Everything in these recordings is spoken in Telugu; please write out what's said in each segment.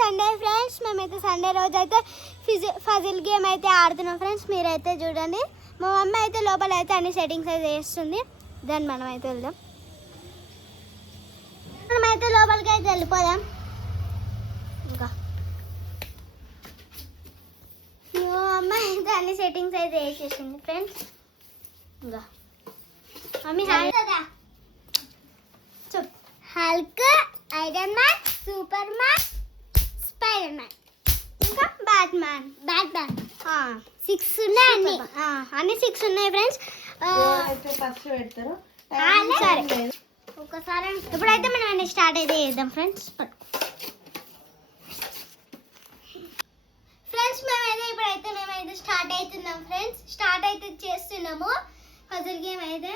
సండే ఫ్రెండ్స్ మేమైతే సండే రోజు అయితే ఫిజి ఫజిల్ గేమ్ అయితే ఆడుతున్నాం ఫ్రెండ్స్ మీరైతే చూడండి. మా మమ్మీ అయితే లోపల అయితే అన్ని సెట్టింగ్స్ అయితే చేస్తుంది. దాన్ని మనం అయితే వెళ్దాం. మనమైతే లోపలికి అయితే వెళ్ళిపోదాం. ఇంకా. మా అమ్మ అయితే అన్ని సెట్టింగ్స్ అయితే వేసేసింది ఫ్రెండ్స్ ఇంకా. మమ్మీ హాయ్ చెప్ Hulk Iron Man Superman Spider Man ఇంకా Batman Batman six ఉన్నాయి అన్ని. అన్ని సిక్స్ ఉన్నాయి ఫ్రెండ్స్ అయితే ఫస్ట్ పెడతారు. సరే ఒకసారి ఇప్పుడైతే మనం అన్ని స్టార్ట్ అయితే చేద్దాం ఫ్రెండ్స్ ఫ్రెండ్స్ మేమైతే ఇప్పుడైతే మేమైతే స్టార్ట్ అవుతున్నాం ఫ్రెండ్స్ స్టార్ట్ అయితే చేస్తున్నాము. పజిల్ గేమ్ అయితే.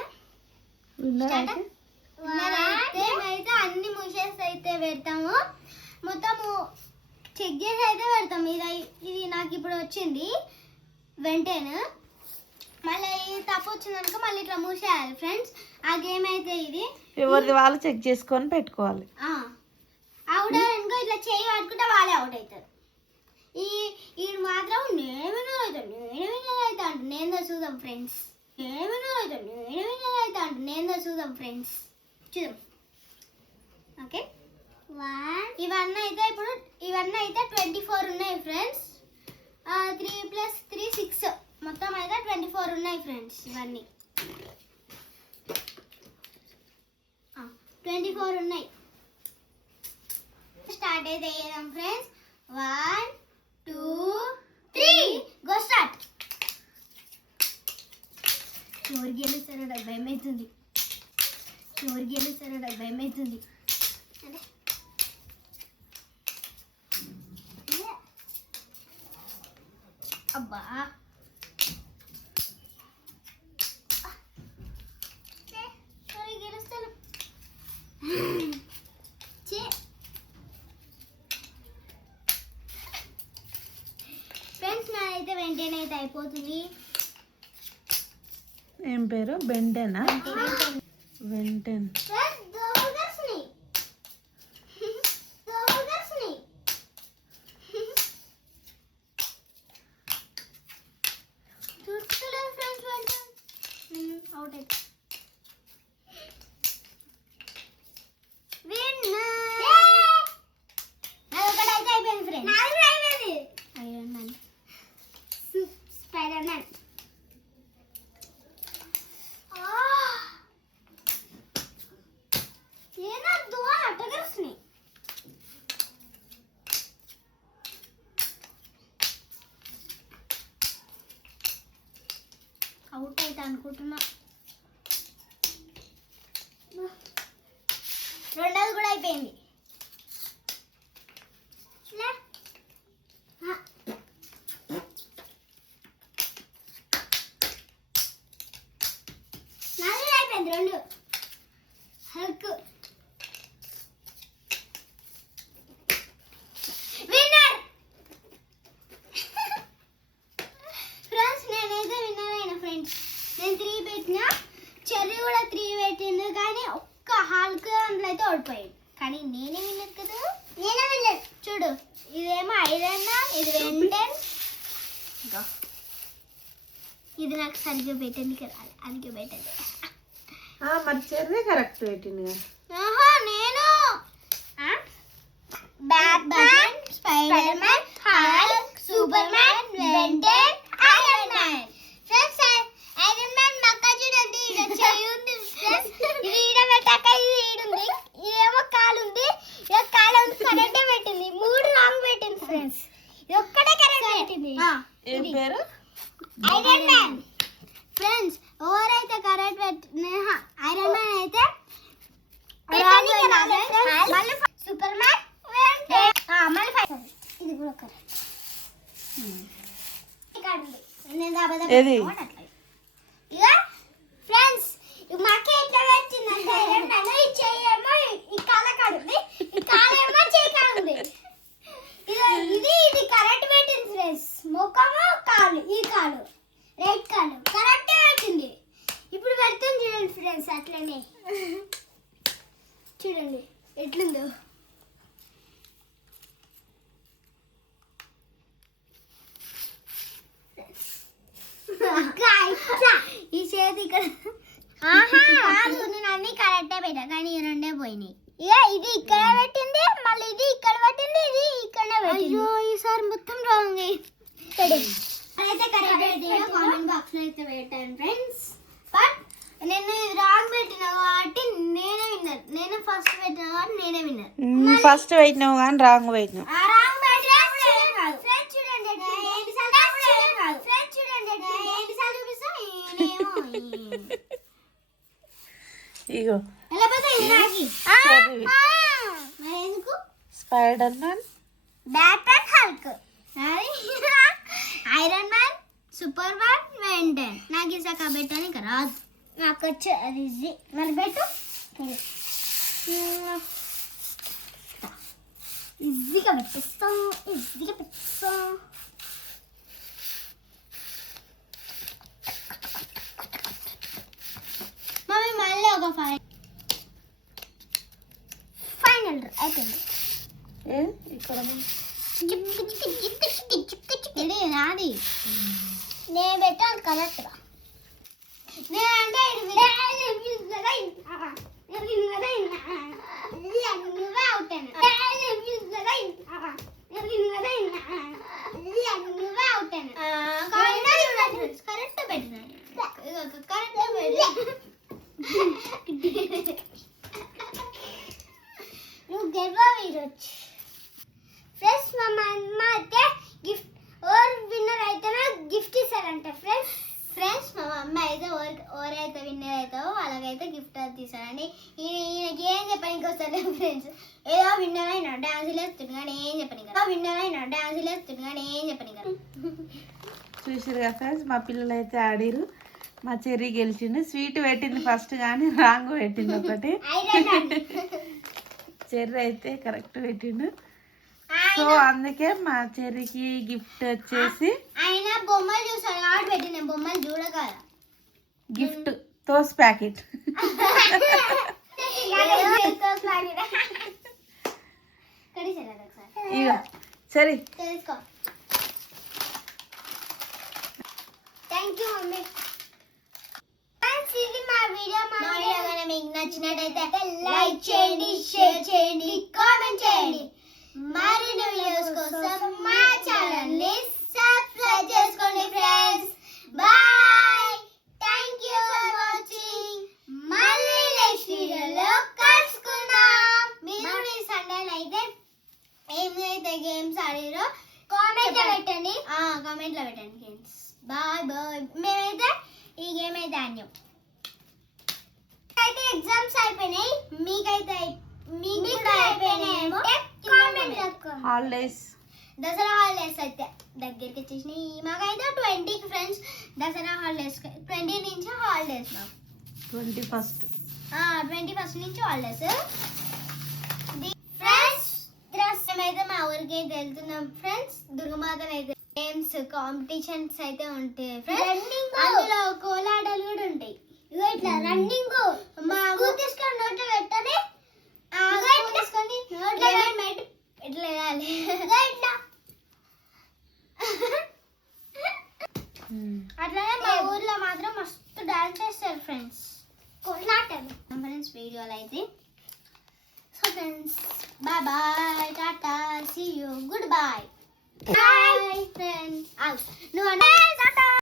మేమైతే అన్ని మూసేసి అయితే పెడతాము. మొత్తము చెక్ చేసి అయితే పెడతాం ఇది ఇది నాకు ఇప్పుడు వచ్చింది. వెంటనే. మళ్ళీ ఇది తప్పు వచ్చిందనుకో మళ్ళీ ఇట్లా మూసేయాలి ఫ్రెండ్స్. ఆ గేమ్ అయితే ఇది. ఎవరిది వాళ్ళు చెక్ చేసుకొని పెట్టుకోవాలి. అవుట్ అనుకో ఇట్లా చేయి పట్టుకుంటే వాళ్ళే అవుట్ అవుతారు. ఈ ఈడు మాత్రం నేను విన్నర్ అవుతాను నేను విన్నర్ అవుతా అంట నేను చూద్దాం ఫ్రెండ్స్. నేను విన్నర్ అవుతాను నేను విన్నర్ అవుతా అంట నేను చూద్దాం ఫ్రెండ్స్. చూద్దాం. ఓకే? ఇవన్నీ అయితే ఇప్పుడు ఇవన్నీ అయితే ట్వంటీ ఫోర్ ఉన్నాయి friends. Three plus three six. మొత్తం అయితే ట్వంటీ ఫోర్ ఉన్నాయి ఫ్రెండ్స్ ఇవన్నీ. ట్వంటీ ఫోర్ ఉన్నాయి. స్టార్ట్ అయితే చేద్దాం ఫ్రెండ్స్. అబ్బా ఫ్రెండ్స్ నాదైతే వెంటనే అయితే అయిపోతుంది ఏం పేరు? బెండెనా? వెంటెన్ ఫ్రెండ్స్ దోమదర్శిని దోమదర్శిని చూస్తలేదు ఫ్రెండ్స్ వెంటనే అవుట్ అయితే నాదొకటైతే అయిపోయింది ఫ్రెండ్స్ నాది అయిపోయింది ఐరన్ మ్యాన్ స్పైడర్ మ్యాన్ ఏనద్దు అట్టగరుస్తున్నాయి అవుట్ అయితే అనుకుంటున్నా రెండోది కూడా అయిపోయింది లే. ఆ. నాది కూడా అయిపోయింది రెండు హల్క్ విన్నర్ ఫ్రెండ్స్ నేనైతే విన్నర్ అయిన ఫ్రెండ్స్ నేను త్రీ పెట్టిన చెర్రీ కూడా త్రీ పెట్టింది కానీ ఒక్క హాల్క్ అందులో అయితే ఓడిపోయింది కానీ నేనే విన్నర్ కదా నేనే విన్నర్ చూడు ఇదేమో ఐరన్ ఇది వెంటన్ ఇది నాకు సరిగ్గా పెట్టండి కదా అందుకే పెట్టండి మరి చెర్రీ కరెక్ట్ పెట్టింది ఆహా నేను Batman Spider Man Hulk Superman వెంటన్ Iron Man friends Iron Man మక్క చూడండి ఇక్కడ చెయ్యి ఉంది ఫ్రెండ్స్ ఇది ఈడ పెట్టాక ఇది ఈడుంది ఇదేమో కాలు ఉంది ఇది కాలు ఉంది కరెక్టే పెట్టింది మూడు రాంగ్ పెట్టింది ఫ్రెండ్స్ ఇది ఒక్కటే కరెక్ట్ పెట్టింది ఏం పేరు ఐరన్ మ్యాన్ ఫ్రెండ్స్ ఎవరైతే కరెక్ట్ పెట్టిన ఐరన్ మ్యాన్ అయితే మళ్ళీ సూపర్ మ్యాన్ మళ్ళీ ఇది కూడా కరెక్ట్ ఏది? ఇక ఫ్రెండ్స్ మాకే ఎట్లా వచ్చిందంటే ఐరన్ మ్యాన్ ఈ చెయ్యి ఏమో ఈ కాళ్ళ కాడుంది ఈ కాలేమో చేయి కాడుంది ఇది ఇది ఇది కరెక్ట్ పెట్టింది ఫ్రెండ్స్ ముఖము కాలు ఈ కాలు రైట్ కాలు కరెక్ట్ పెట్టింది ఇప్పుడు పెడుతుంది చూడండి ఫ్రెండ్స్ అట్లనే చూడండి ఎట్లుందో ఈ చేతి ఇక్కడ. కాదు నేను అన్ని కరెక్టే పెట్టా. కానీ ఈ రెండే పోయినాయి. ఇక ఇది ఇక్కడ పెట్టింది మళ్ళీ ఇది ఇక్కడ పెట్టింది ఇది ఇక్కడ అయ్యో ఈసారి మొత్తం రాంగ్ అయితే కరెక్ట్ కామెంట్ బాక్స్లో అయితే పెట్టాను ఫ్రెండ్స్ బట్ నేను రాంగ్ పెట్టిన కాబట్టి నేనే విన్నర్ నేను ఫస్ట్ పెట్టిన కాబట్టి నేనే విన్నర్ ఫస్ట్ పెట్టినావు కానీ రాంగ్ పెట్టినావు. ఆ రాంగ్ పెట్టిన ఫ్రెండ్స్ చూడండి ఏంటి సార్ ఫ్రెండ్స్ చూడండి ఏంటి సార్ చూపిస్తా ఈయనేమో ఈయన. ఇగో. Spider Man Batman Hulk. Iron Man Superman వెంటన్. నాకు ఇసాక పెట్టానికి రాదు. నాకు వచ్చి అది ఈజీ మరి పెట్టు. ఈజీగా పెట్టేస్తాం. ఈజీగా పెట్టేస్తాం. మమ్మీ మళ్ళీ ఒక ఫైవ్ ఫైనల్ అయిపోయింది ఏ ఇక్కడ ఇది నాది నేను పెట్టాను కరెక్ట్ నేను అంటే నువ్వే అవుతాను నువ్వే అవుతాను కరెక్ట్ పెట్టినాను కరెక్ట్ నువ్వు గెలవాలి ఈరోజు ఫ్రెండ్స్ మా అమ్మ అయితే గిఫ్ట్ ఓర్ విన్నర్ అయితేనే గిఫ్ట్ ఇస్తారంట ఫ్రెండ్స్ ఫ్రెండ్స్ మా అమ్మ అయితే ఓర్ ఓరైతే విన్నర్ అవుతావో వాళ్ళకైతే గిఫ్ట్ అది తీసారండి ఈయన ఈయనకి ఏం వస్తారు ఫ్రెండ్స్ ఏదో విన్నర్ అయినా డాన్స్ వేస్తుంది కానీ ఏం చెప్పని కదా. విన్నర్ అయినా డాన్స్ వేస్తుంది కానీ ఏం చెప్పని కదా. చూసారు కదా ఫ్రెండ్స్ మా పిల్లలు అయితే ఆడిరు మా చెర్రీ గెలిచిండు. స్వీట్ పెట్టింది ఫస్ట్ కానీ రాంగ్ పెట్టింది ఒకటి. చెర్రీ అయితే కరెక్ట్ పెట్టిండు. సో అందుకే మా చెర్రీకి గిఫ్ట్ వచ్చేసి ఆయన బొమ్మలు చూసాడు కాబట్టి పెట్టిన బొమ్మలు చూడగల. గిఫ్ట్ తోస్ ప్యాకెట్ ఇక సరే. తెలుసుకో. Thank you mummy. ఫ్రెండ్స్ ఇది మా వీడియో మా వీడియో కనుక మీకు నచ్చినట్టయితే లైక్ చేయండి షేర్ చేయండి కామెంట్ చేయండి. మరిన్ని వీడియోస్ కోసం మా ఛానల్ని సబ్స్క్రైబ్ చేసుకోండి friends bye thank you for watching మళ్ళీ నెక్స్ట్ వీడియోలో కలుసుకుందాం మీరు మీ సండేలు అయితే ఏమైతే గేమ్స్ ఆడారో కామెంట్లో పెట్టండి. కామెంట్లో పెట్టండి గేమ్స్ బాయ్ బాయ్ మేమైతే ఈ గేమ్ అయితే ఆడినాం. అయితే ఎగ్జామ్స్ అయిపోయినాయి. మీకైతే మీకు కూడా అయిపోయినాయేమో కామెంట్ హాలిడేస్ దసరా హాలిడేస్ అయితే దగ్గరికి వచ్చేసినాయి. మాకైతే ట్వంటీకి ఫ్రెండ్స్ దసరా హాలిడేస్ ట్వంటీ నుంచి హాలిడేస్ మాకు. ట్వంటీ ఫస్ట్ ట్వంటీ ఫస్ట్ నుంచి హాలిడేస్ ఫ్రెండ్స్ ప్రస్తుతం అయితే వెళ్తున్నాం. ఫ్రెండ్స్ దుర్గమాతను అయితే గేమ్స్ కాంపిటీషన్స్ అయితే ఉంటాయి. ఫ్రెండ్స్ అందులో కోలాటలు కూడా ఉంటాయి. ఇట్లా రన్నింగ్ మా ఊరు తీసుకొని నోట్లో పెట్టని తీసుకొని నోట్లో పెట్టి ఇట్లా వేయాలి ఇట్లా. అట్లానే మా ఊర్లో మాత్రం మస్తు డాన్స్ చేస్తారు ఫ్రెండ్స్ కొట్లాటలు ఫ్రెండ్స్ వీడియోలు అయితే Friends. Bye bye. Tata. See you. Goodbye. Bye, Bye friends. Out. No, no.